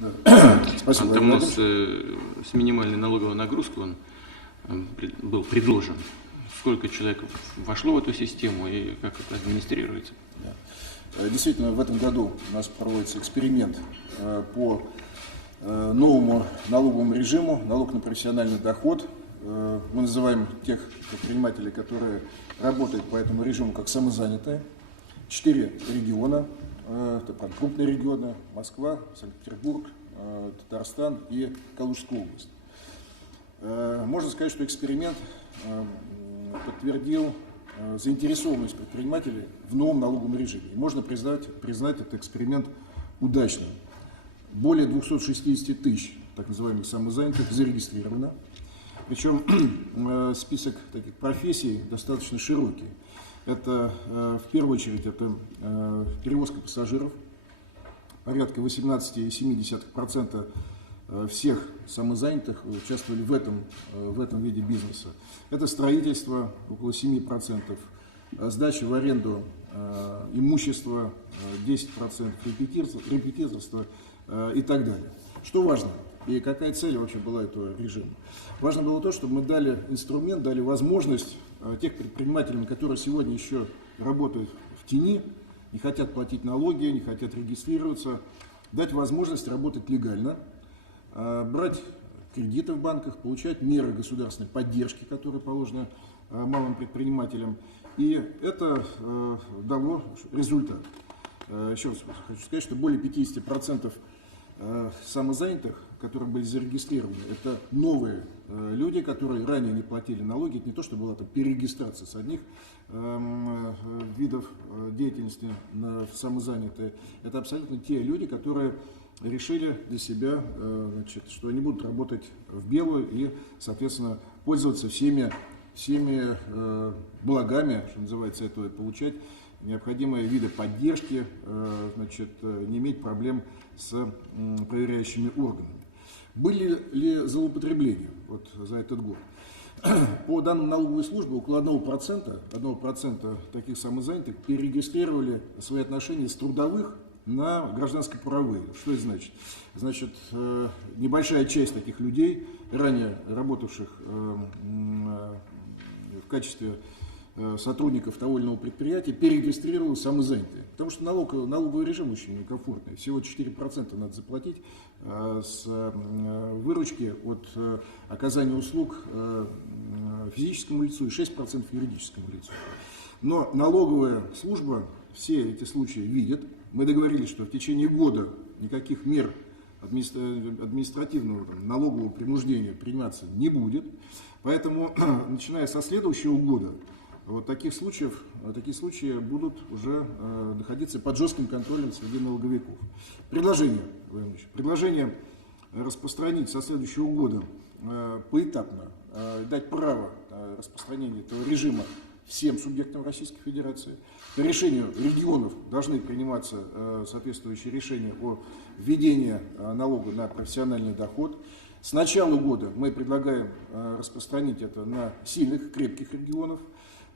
Да. Спасибо. Потому с минимальной налоговой нагрузкой он был предложен. Сколько человек вошло в эту систему и как это администрируется? Да. Действительно, в этом году у нас проводится эксперимент по новому налоговому режиму, налог на профессиональный доход. Мы называем тех предпринимателей, которые работают по этому режиму, как самозанятые. 4 региона, это крупные регионы: Москва, Санкт-Петербург, Татарстан и Калужская область. Можно сказать, что эксперимент подтвердил заинтересованность предпринимателей в новом налоговом режиме. И можно признать этот эксперимент удачным. Более 260 тысяч так называемых самозанятых зарегистрировано. Причем список таких профессий достаточно широкий. Это, в первую очередь, это перевозка пассажиров. Порядка 18,7% всех самозанятых участвовали в этом виде бизнеса. Это строительство, около 7%, сдача в аренду имущества 10%, репетиторство и так далее. Что важно? И какая цель вообще была этого режима? Важно было то, чтобы мы дали инструмент, дали возможность тех предпринимателям, которые сегодня еще работают в тени, не хотят платить налоги, не хотят регистрироваться, дать возможность работать легально, брать кредиты в банках, получать меры государственной поддержки, которые положены малым предпринимателям. И это дало результат. Еще раз хочу сказать, что более 50% самозанятых, которые были зарегистрированы, это новые люди, которые ранее не платили налоги. Это не то, что была там перерегистрация с одних видов деятельности на самозанятые. Это абсолютно те люди, которые решили для себя, что они будут работать в белую и, соответственно, пользоваться всеми благами, что называется, этого, получать необходимые виды поддержки, не иметь проблем с проверяющими органами. Были ли злоупотребления за этот год? По данным налоговой службы, около 1% таких самозанятых перерегистрировали свои отношения с трудовых на гражданско-правовые. Что это значит? Значит, небольшая часть таких людей, ранее работавших в качестве сотрудников того или иного предприятия, перерегистрировал самозанятые. Потому что налоговый режим очень некомфортный. Всего 4% надо заплатить с выручки от оказания услуг физическому лицу и 6% юридическому лицу. Но налоговая служба все эти случаи видит. Мы договорились, что в течение года никаких мер административного налогового принуждения приниматься не будет. Поэтому, начиная со следующего года, такие случаи будут уже находиться под жестким контролем среди налоговиков. Предложение распространить со следующего года поэтапно, дать право распространения этого режима всем субъектам Российской Федерации. По решению регионов должны приниматься соответствующие решения о введении налога на профессиональный доход. С начала года мы предлагаем распространить это на сильных, крепких регионов.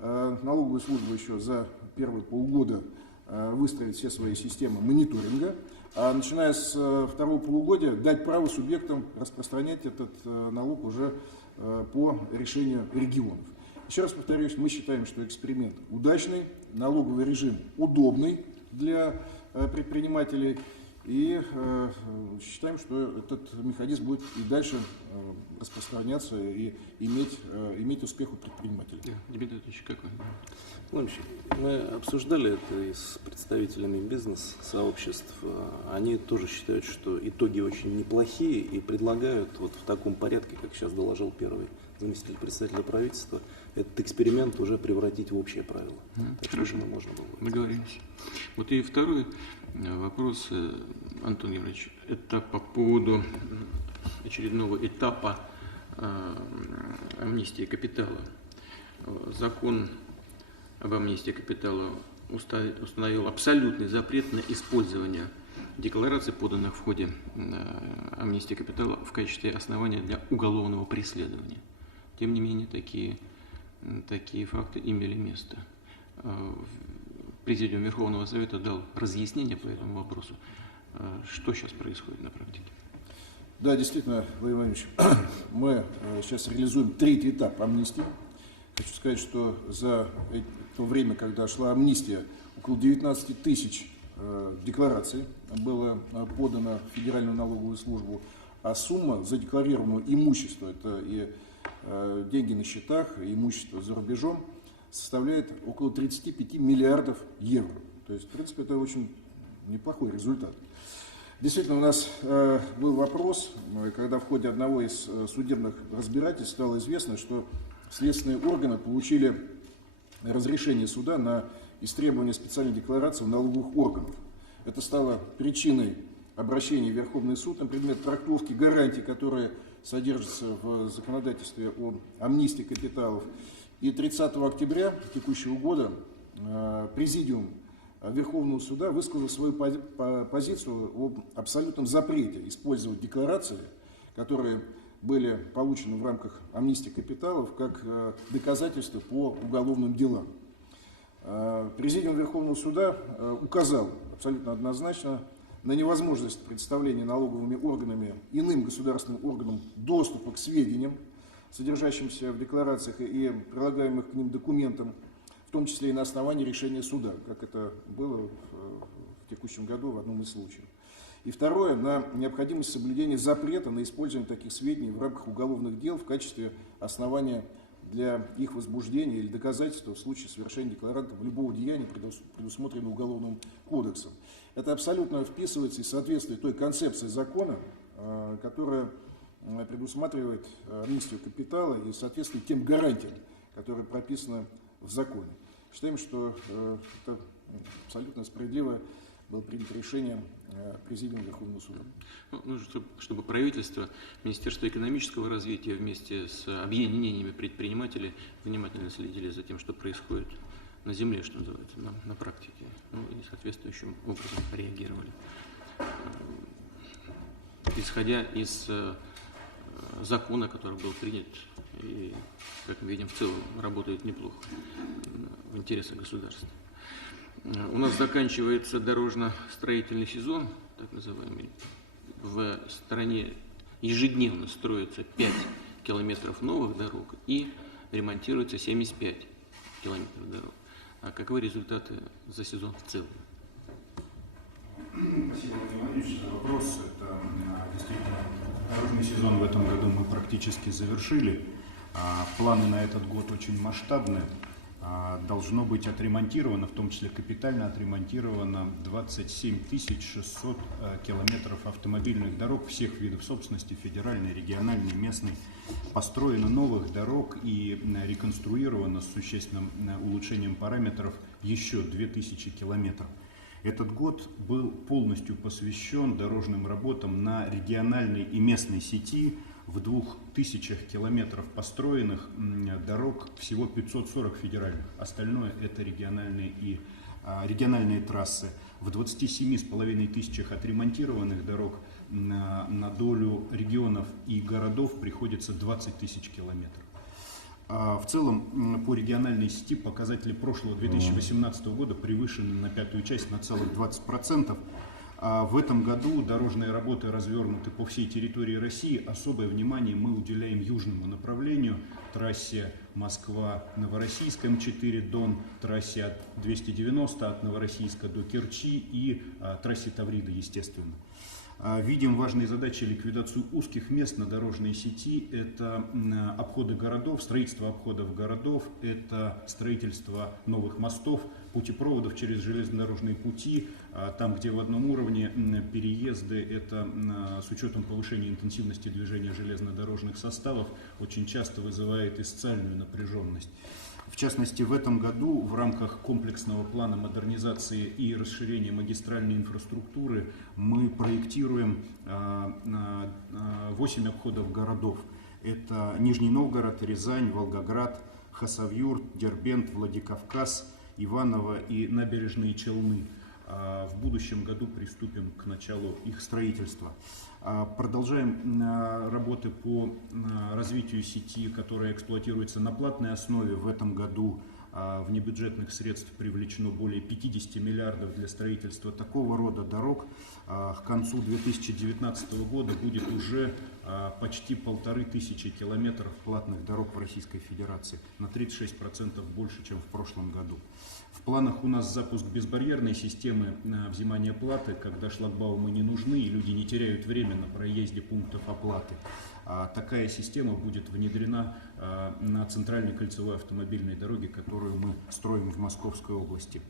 Налоговая служба еще за первые полгода выстроит все свои системы мониторинга, а начиная с второго полугодия дать право субъектам распространять этот налог уже по решению регионов. Еще раз повторюсь, мы считаем, что эксперимент удачный, налоговый режим удобный для предпринимателей, и считаем, что этот механизм будет и дальше распространяться и иметь успех у предпринимателей. Дмитрий Анатольевич, как вы? Мы обсуждали это и с представителями бизнес-сообществ. Они тоже считают, что итоги очень неплохие и предлагают в таком порядке, как сейчас доложил первый заместитель председателя правительства, этот эксперимент уже превратить в общее правило. Хорошо, договорились. И второй вопрос, Антон Георгиевич, это по поводу очередного этапа амнистии капитала. Закон об амнистии капитала установил абсолютный запрет на использование деклараций, поданных в ходе амнистии капитала, в качестве основания для уголовного преследования. Тем не менее, такие факты имели место. Президиум Верховного Совета дал разъяснение по этому вопросу. Что сейчас происходит на практике? Да, действительно, Владимир Владимирович, мы сейчас реализуем третий этап амнистии. Хочу сказать, что за то время, когда шла амнистия, около 19 тысяч деклараций было подано в Федеральную налоговую службу, а сумма задекларированного имущества, это и деньги на счетах, и имущество за рубежом, составляет около 35 миллиардов евро. То есть, в принципе, это очень неплохой результат. Действительно, у нас был вопрос, когда в ходе одного из судебных разбирательств стало известно, что следственные органы получили разрешение суда на истребование специальной декларации у налоговых органов. Это стало причиной обращения в Верховный суд на предмет трактовки гарантий, которые содержатся в законодательстве о амнистии капиталов. И 30 октября текущего года Президиум Верховного суда высказал свою позицию об абсолютном запрете использовать декларации, которые были получены в рамках амнистии капиталов, как доказательства по уголовным делам. Президиум Верховного суда указал абсолютно однозначно на невозможность предоставления налоговыми органами иным государственным органам доступа к сведениям, содержащимся в декларациях и прилагаемых к ним документам, в том числе и на основании решения суда, как это было в текущем году в одном из случаев. И второе, на необходимость соблюдения запрета на использование таких сведений в рамках уголовных дел в качестве основания для их возбуждения или доказательства в случае совершения декларантом любого деяния, предусмотренного Уголовным кодексом. Это абсолютно вписывается и соответствует той концепции закона, которая предусматривает амнистию капитала и соответствует тем гарантиям, которые прописаны в законе. Считаем, что это абсолютно справедливое было принято решение Президиума Верховного суда. Нужно, чтобы правительство, Министерство экономического развития вместе с объединениями предпринимателей внимательно следили за тем, что происходит на земле, что называется, на практике, и соответствующим образом реагировали. Исходя из закона, который был принят, и, как мы видим, в целом работает неплохо в интересах государства. У нас заканчивается дорожно-строительный сезон, так называемый. В стране ежедневно строится 5 километров новых дорог и ремонтируется 75 километров дорог. А каковы результаты за сезон в целом? Спасибо, Владимир Владимирович, за вопрос. Это действительно дорожный сезон в этом году мы практически завершили. Планы на этот год очень масштабные. Должно быть отремонтировано, в том числе капитально отремонтировано 27 600 километров автомобильных дорог всех видов собственности, федеральной, региональной, местной. Построено новых дорог и реконструировано с существенным улучшением параметров еще 2000 километров. Этот год был полностью посвящен дорожным работам на региональной и местной сети. В 2000 километров построенных дорог всего 540 федеральных. Остальное это региональные трассы. В 27,5 тысячах отремонтированных дорог на долю регионов и городов приходится 20 тысяч километров. В целом по региональной сети показатели прошлого 2018 года превышены на пятую часть, на целых 20%. В этом году дорожные работы развернуты по всей территории России. Особое внимание мы уделяем южному направлению, трассе Москва-Новороссийск М4 Дон, трассе от 290 от Новороссийска до Керчи и трассе Таврида, естественно. Видим важные задачи ликвидацию узких мест на дорожной сети. Это обходы городов, строительство обходов городов, это строительство новых мостов, путепроводов через железнодорожные пути. Там, где в одном уровне переезды, это с учетом повышения интенсивности движения железнодорожных составов, очень часто вызывает и социальную напряженность. В частности, в этом году в рамках комплексного плана модернизации и расширения магистральной инфраструктуры мы проектируем 8 обходов городов. Это Нижний Новгород, Рязань, Волгоград, Хасавюрт, Дербент, Владикавказ, Иваново и набережные Челны. В будущем году приступим к началу их строительства. Продолжаем работы по развитию сети, которая эксплуатируется на платной основе. В этом году внебюджетных средств привлечено более 50 миллиардов для строительства такого рода дорог. К концу 2019 года будет уже почти 1500 километров платных дорог в Российской Федерации, на 36% больше, чем в прошлом году. В планах у нас запуск безбарьерной системы взимания платы, когда шлагбаумы не нужны и люди не теряют время на проезде пунктов оплаты. Такая система будет внедрена на центральной кольцевой автомобильной дороге, которую мы строим в Московской области.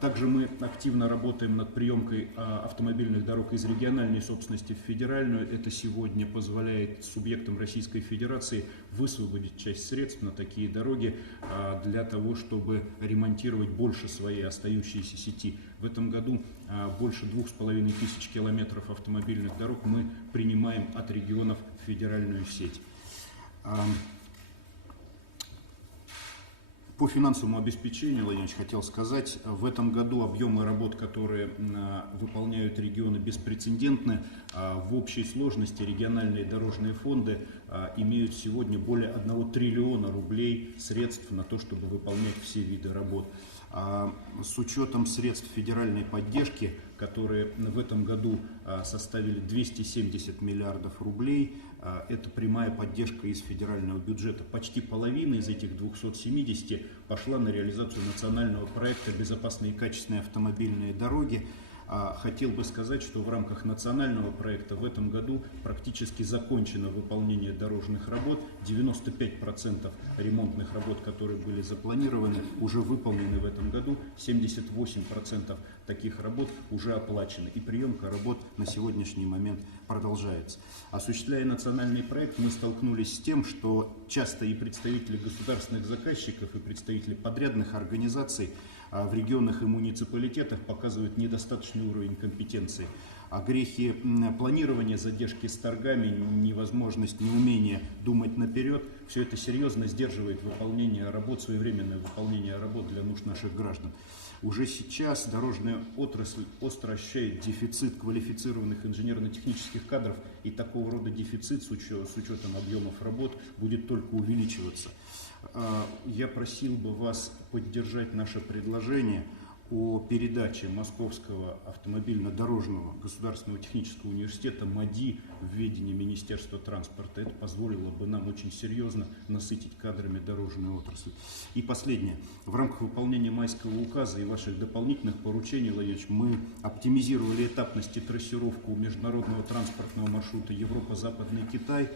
Также мы активно работаем над приемкой автомобильных дорог из региональной собственности в федеральную. Это сегодня позволяет субъектам Российской Федерации высвободить часть средств на такие дороги для того, чтобы ремонтировать больше своей остающейся сети. В этом году больше 2500 километров автомобильных дорог мы принимаем от регионов в федеральную сеть. По финансовому обеспечению, Владимир Ильич, хотел сказать, в этом году объемы работ, которые выполняют регионы, беспрецедентны. В общей сложности региональные дорожные фонды имеют сегодня более 1 триллиона рублей средств на то, чтобы выполнять все виды работ. С учетом средств федеральной поддержки, которые в этом году составили 270 миллиардов рублей, это прямая поддержка из федерального бюджета. Почти половина из этих 270 пошла на реализацию национального проекта «Безопасные и качественные автомобильные дороги». Хотел бы сказать, что в рамках национального проекта в этом году практически закончено выполнение дорожных работ. 95% ремонтных работ, которые были запланированы, уже выполнены в этом году. 78% таких работ уже оплачены. И приемка работ на сегодняшний момент продолжается. Осуществляя национальный проект, мы столкнулись с тем, что часто и представители государственных заказчиков, и представители подрядных организаций в регионах и муниципалитетах показывают недостаточный уровень компетенции. А грехи планирования, задержки с торгами, невозможность, неумение думать наперед, все это серьезно сдерживает выполнение работ, своевременное выполнение работ для нужд наших граждан. Уже сейчас дорожная отрасль остро ощущает дефицит квалифицированных инженерно-технических кадров, и такого рода дефицит с учетом объемов работ будет только увеличиваться. Я просил бы вас поддержать наше предложение о передаче Московского автомобильно-дорожного государственного технического университета МАДИ в ведение Министерства транспорта. Это позволило бы нам очень серьезно насытить кадрами дорожную отрасль. И последнее. В рамках выполнения майского указа и ваших дополнительных поручений, Владимир Ильич, мы оптимизировали этапность и трассировку международного транспортного маршрута Европа-Западный Китай.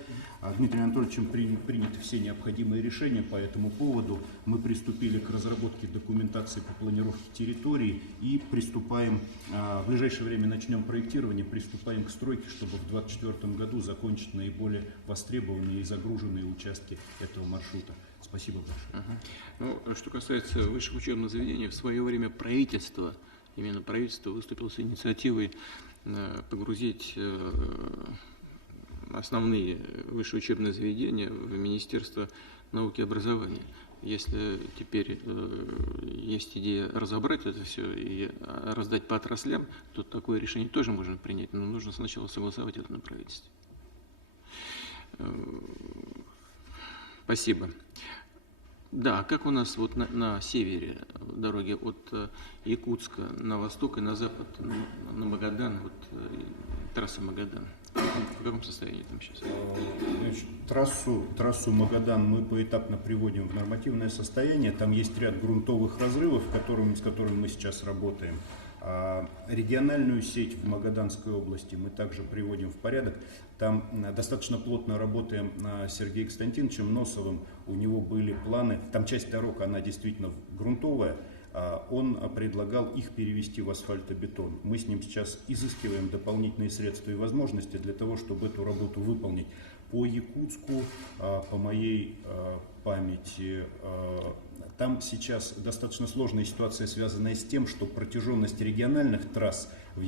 Дмитрием Анатольевичем приняты все необходимые решения по этому поводу. Мы приступили к разработке документации по планировке территории и приступаем, в ближайшее время начнем проектирование, приступаем к стройке, чтобы в 2024 году закончить наиболее востребованные и загруженные участки этого маршрута. Спасибо большое. Ну, что касается высших учебных заведений, в свое время правительство выступило с инициативой погрузить основные высшие учебные заведения в Министерство науки и образования. Если теперь есть идея разобрать это все и раздать по отраслям, то такое решение тоже можно принять, но нужно сначала согласовать это на правительстве. Спасибо. Да, как у нас вот на севере дороги от Якутска на восток и на запад, на Магадан, вот трасса Магадан? В каком состоянии там сейчас? Трассу Магадан мы поэтапно приводим в нормативное состояние. Там есть ряд грунтовых разрывов, с которыми мы сейчас работаем. Региональную сеть в Магаданской области мы также приводим в порядок. Там достаточно плотно работаем с Сергеем Константиновичем Носовым. У него были планы, там часть дорог, она действительно грунтовая. Он предлагал их перевести в асфальтобетон. Мы с ним сейчас изыскиваем дополнительные средства и возможности для того, чтобы эту работу выполнить. По Якутску, по моей памяти, там сейчас достаточно сложная ситуация, связанная с тем, что протяженность региональных трасс в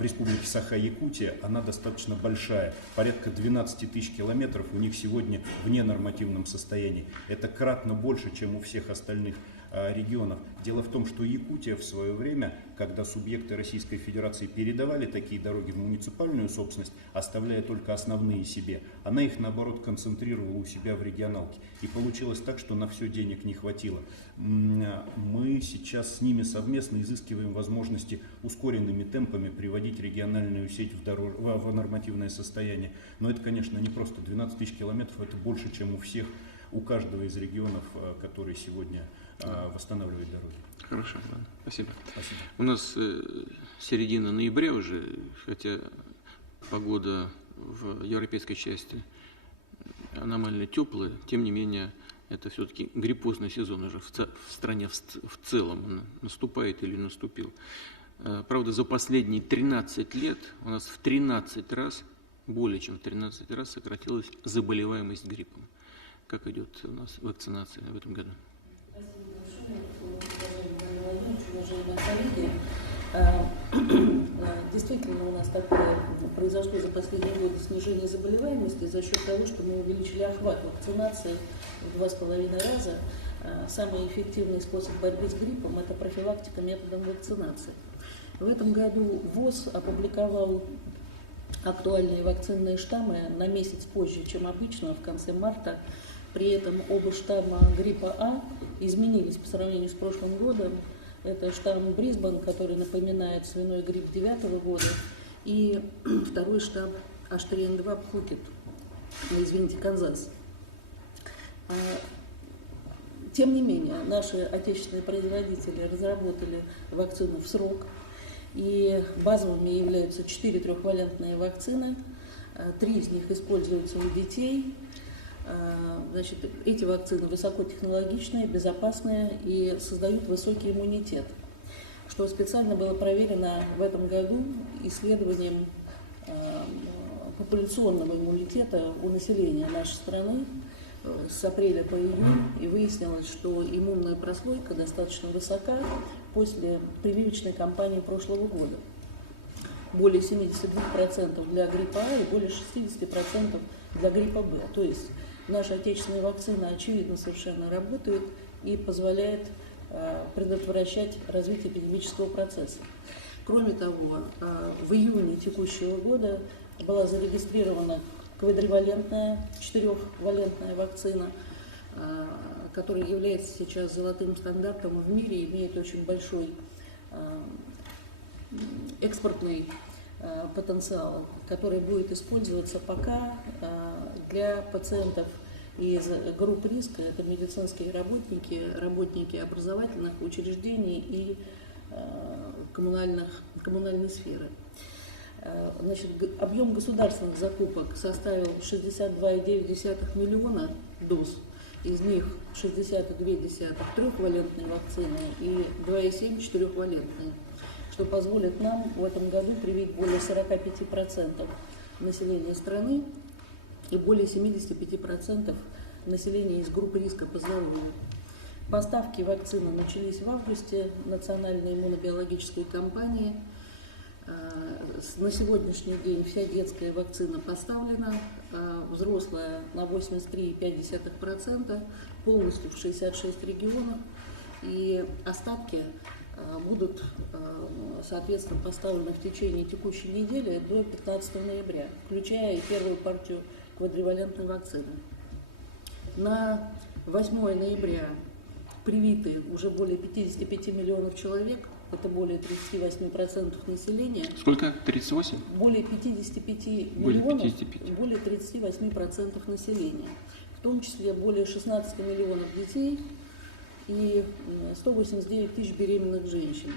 Республике Саха-Якутия, она достаточно большая. Порядка 12 тысяч километров у них сегодня в ненормативном состоянии. Это кратно больше, чем у всех остальных регионов. Дело в том, что Якутия в свое время, когда субъекты Российской Федерации передавали такие дороги в муниципальную собственность, оставляя только основные себе, она их, наоборот, концентрировала у себя в регионалке. И получилось так, что на все денег не хватило. Мы сейчас с ними совместно изыскиваем возможности ускоренными темпами приводить региональную сеть в нормативное состояние. Но это, конечно, не просто. 12 тысяч километров – это больше, чем у всех, у каждого из регионов, который сегодня восстанавливает дороги. Хорошо, ладно, спасибо. Спасибо. У нас середина ноября уже, хотя погода в европейской части аномально теплая, тем не менее, это все-таки гриппозный сезон уже в стране в целом наступает или наступил. Правда, за последние 13 лет у нас в 13 раз, более чем в 13 раз сократилась заболеваемость гриппом. Как идет у нас вакцинация в этом году? Уважаемые коллеги, действительно у нас такое произошло за последние годы снижение заболеваемости за счет того, что мы увеличили охват вакцинации в 2,5 раза. Самый эффективный способ борьбы с гриппом – это профилактика методом вакцинации. В этом году ВОЗ опубликовал актуальные вакцинные штаммы на месяц позже, чем обычно, в конце марта. При этом оба штамма гриппа А изменились по сравнению с прошлым годом. Это штамм Брисбен, который напоминает свиной грипп 2009 года, и второй штамм H3N2 Пхукет, Канзас. Тем не менее, наши отечественные производители разработали вакцину в срок, и базовыми являются 4 трехвалентные вакцины, 3 из них используются у детей. Значит, эти вакцины высокотехнологичные, безопасные и создают высокий иммунитет, что специально было проверено в этом году исследованием популяционного иммунитета у населения нашей страны с апреля по июнь, и выяснилось, что иммунная прослойка достаточно высока после прививочной кампании прошлого года. Более 72% для гриппа А и более 60% для гриппа Б. То есть наша отечественная вакцина, очевидно, совершенно работает и позволяет предотвращать развитие эпидемического процесса. Кроме того, в июне текущего года была зарегистрирована квадривалентная, 4-валентная вакцина, которая является сейчас золотым стандартом в мире, имеет очень большой экспортный потенциал, который будет использоваться пока для пациентов из групп риска, это медицинские работники, работники образовательных учреждений и коммунальной сферы. Значит, объем государственных закупок составил 62,9 миллиона доз, из них 60,2 трехвалентные вакцины и 2,7 четырехвалентные, что позволит нам в этом году привить более 45% населения страны и более 75% населения из группы риска по здоровью. Поставки вакцины начались в августе Национальной иммунобиологической компании. На сегодняшний день вся детская вакцина поставлена, взрослая на 83,5%, полностью в 66 регионах, и остатки будут, соответственно, поставлены в течение текущей недели до 15 ноября, включая и первую партию квадривалентной вакцины. На 8 ноября привиты уже более 55 миллионов человек, это более 38% населения. Сколько? 38? Более 55 Более миллионов, 55. более 38% населения, в том числе более 16 миллионов детей и 189 тысяч беременных женщин.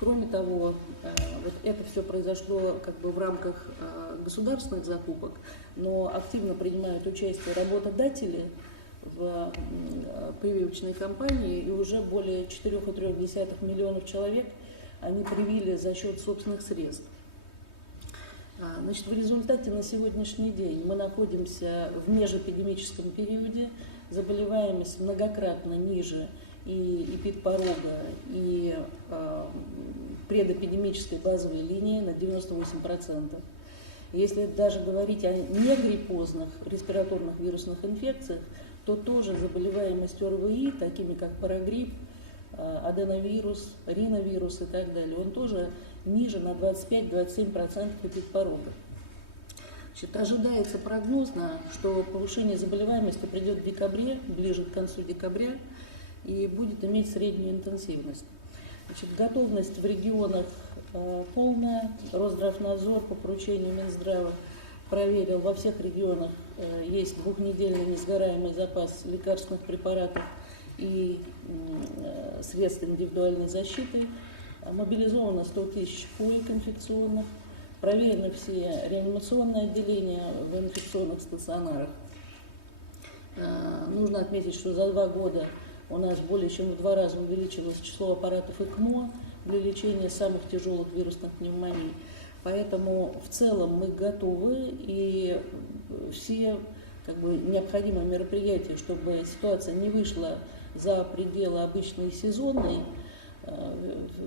Кроме того, вот это все произошло как бы в рамках государственных закупок, но активно принимают участие работодатели в прививочной кампании, и уже более 4,3 миллионов человек они привили за счет собственных средств. Значит, в результате на сегодняшний день мы находимся в межэпидемическом периоде, заболеваемость многократно ниже и эпидпорога, и предэпидемической базовой линии на 98%. Если даже говорить о негриппозных респираторных вирусных инфекциях, то тоже заболеваемость ОРВИ, такими как парагрипп, аденовирус, риновирус и так далее, он тоже ниже на 25-27% эпидпорога. Значит, ожидается прогнозно, что повышение заболеваемости придет в декабре, ближе к концу декабря, и будет иметь среднюю интенсивность. Значит, готовность в регионах полная. Росздравнадзор по поручению Минздрава проверил, во всех регионах есть двухнедельный несгораемый запас лекарственных препаратов и средств индивидуальной защиты. Мобилизовано 100 тысяч коек инфекционных. Проверены все реанимационные отделения в инфекционных стационарах. Нужно отметить, что за 2 года у нас более чем в 2 раза увеличилось число аппаратов ЭКМО для лечения самых тяжелых вирусных пневмоний. Поэтому в целом мы готовы, и все необходимые мероприятия, чтобы ситуация не вышла за пределы обычной сезонной,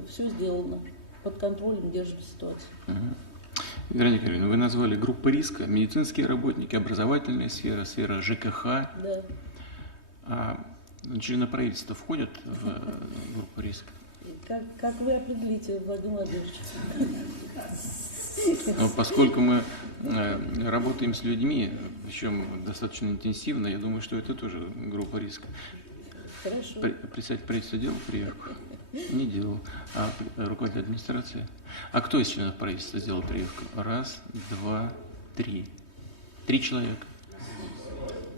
все сделано. Под контролем держим ситуацию. Вероника Юрьевна, вы назвали группы риска: медицинские работники, образовательная сфера, сфера ЖКХ. Да. А члены правительства входят в группу риска? Как вы определите, Владимир Владимирович? Поскольку мы работаем с людьми, причем достаточно интенсивно, я думаю, что это тоже группа риска. Хорошо. Председатель правительства делал прививку? Не делал. А руководитель администрации? А кто из членов правительства сделал прививку? 1, 2, 3. 3 человека.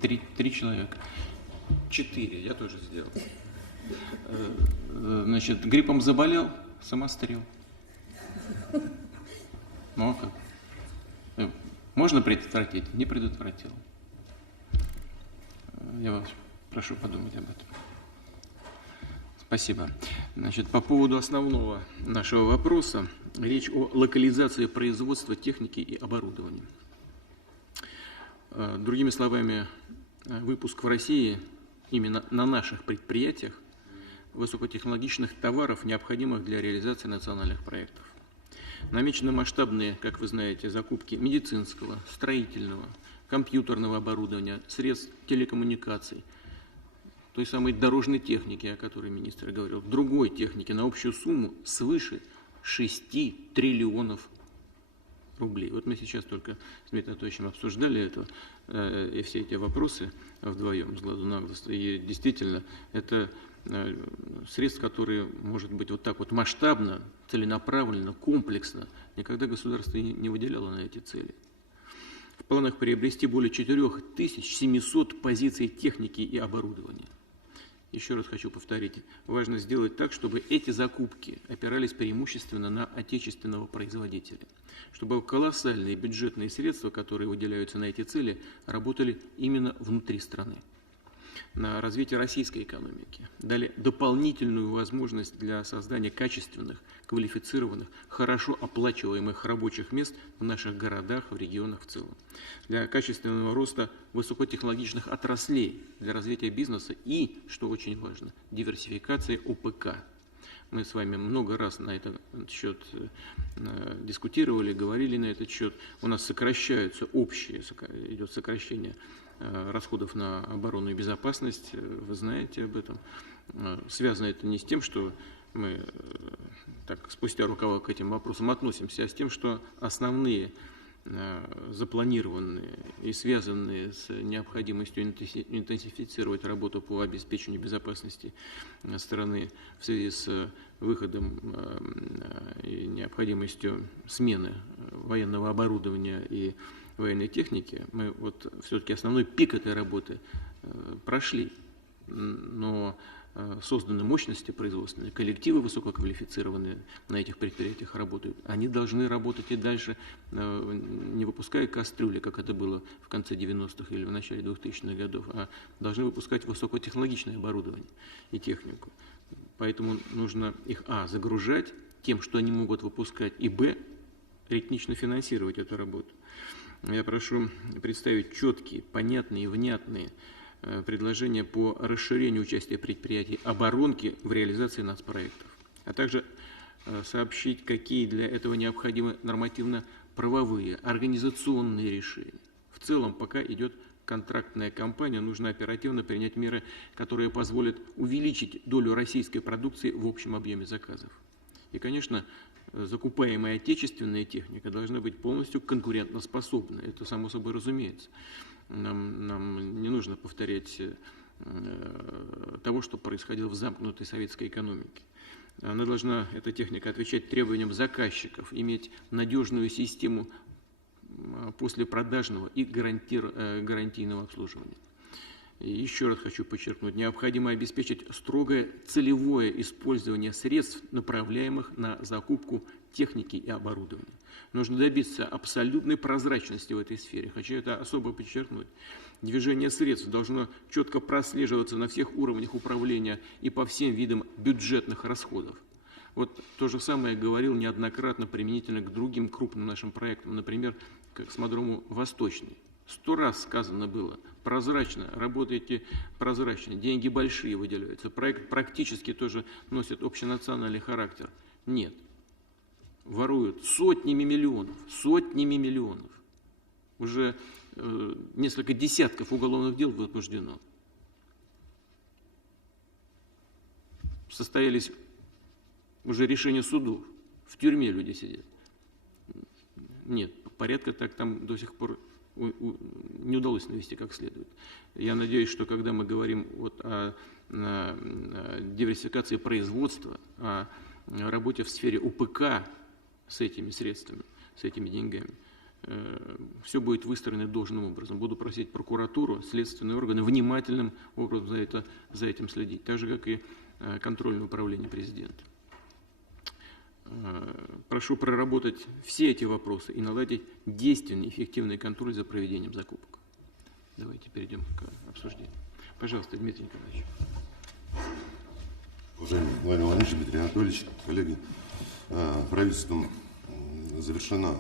3 человека. 4. Я тоже сделал. Значит, гриппом заболел, самострел. Ну а как? Можно предотвратить? Не предотвратил. Я вас прошу подумать об этом. Спасибо. Значит, по поводу основного нашего вопроса, речь о локализации производства техники и оборудования. Другими словами, выпуск в России именно на наших предприятиях высокотехнологичных товаров, необходимых для реализации национальных проектов. Намечены масштабные, как вы знаете, закупки медицинского, строительного, компьютерного оборудования, средств телекоммуникаций, той самой дорожной техники, о которой министр говорил, другой техники на общую сумму свыше 6 триллионов рублей. Вот мы сейчас только с Дмитрием Анатольевичем обсуждали это, и все эти вопросы вдвоем с глазу на глаз. И действительно, это средств, которые, может быть, вот так вот масштабно, целенаправленно, комплексно, никогда государство не выделяло на эти цели. В планах приобрести более 4700 позиций техники и оборудования. Еще раз хочу повторить, важно сделать так, чтобы эти закупки опирались преимущественно на отечественного производителя, чтобы колоссальные бюджетные средства, которые выделяются на эти цели, работали именно внутри страны. На развитие российской экономики, дали дополнительную возможность для создания качественных, квалифицированных, хорошо оплачиваемых рабочих мест в наших городах, в регионах в целом, для качественного роста высокотехнологичных отраслей, для развития бизнеса и, что очень важно, диверсификации ОПК. Мы с вами много раз на этот счет дискутировали, говорили на этот счет. У нас сокращаются идет сокращение расходов на оборону и безопасность, вы знаете об этом. Связано это не с тем, что мы так спустя рукава к этим вопросам относимся, а с тем, что основные запланированные и связанные с необходимостью интенсифицировать работу по обеспечению безопасности страны в связи с выходом и необходимостью смены военного оборудования и военной техники, мы вот все-таки основной пик этой работы прошли, но созданы мощности производственные, коллективы высококвалифицированные на этих предприятиях работают. Они должны работать и дальше, не выпуская кастрюли, как это было в конце 90-х или в начале 2000-х годов, а должны выпускать высокотехнологичное оборудование и технику. Поэтому нужно их, загружать тем, что они могут выпускать, и, ритмично финансировать эту работу. Я прошу представить четкие, понятные и внятные предложения по расширению участия предприятий оборонки в реализации нацпроектов, а также сообщить, какие для этого необходимы нормативно-правовые, организационные решения. В целом пока идет контрактная кампания, нужно оперативно принять меры, которые позволят увеличить долю российской продукции в общем объеме заказов. И, конечно, закупаемая отечественная техника должна быть полностью конкурентоспособна. Это само собой разумеется. Нам не нужно повторять того, что происходило в замкнутой советской экономике. Она должна, эта техника, отвечать требованиям заказчиков, иметь надежную систему послепродажного и гарантийного обслуживания. И еще раз хочу подчеркнуть, необходимо обеспечить строгое целевое использование средств, направляемых на закупку техники и оборудования. Нужно добиться абсолютной прозрачности в этой сфере. Хочу это особо подчеркнуть. Движение средств должно четко прослеживаться на всех уровнях управления и по всем видам бюджетных расходов. Вот то же самое я говорил неоднократно применительно к другим крупным нашим проектам, например, к космодрому «Восточный». 100 раз сказано было: прозрачно, работайте прозрачно, деньги большие выделяются, проект практически тоже носит общенациональный характер. Нет. Воруют сотнями миллионов. Уже несколько десятков уголовных дел возбуждено. Состоялись уже решения судов. В тюрьме люди сидят. Нет, порядка так там до сих пор не удалось навести как следует. Я надеюсь, что когда мы говорим вот о диверсификации производства, о работе в сфере УПК с этими средствами, с этими деньгами, все будет выстроено должным образом. Буду просить прокуратуру, следственные органы внимательным образом за этим следить, так же, как и контрольное управление президента. Прошу проработать все эти вопросы и наладить действенный, эффективный контроль за проведением закупок. Давайте перейдем к обсуждению. Пожалуйста, Дмитрий Николаевич. Уважаемый Владимир Владимирович, Дмитрий Анатольевич, коллеги, правительством завершена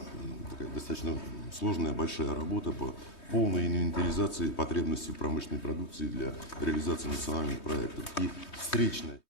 такая достаточно сложная, большая работа по полной инвентаризации потребностей в промышленной продукции для реализации национальных проектов. И встречная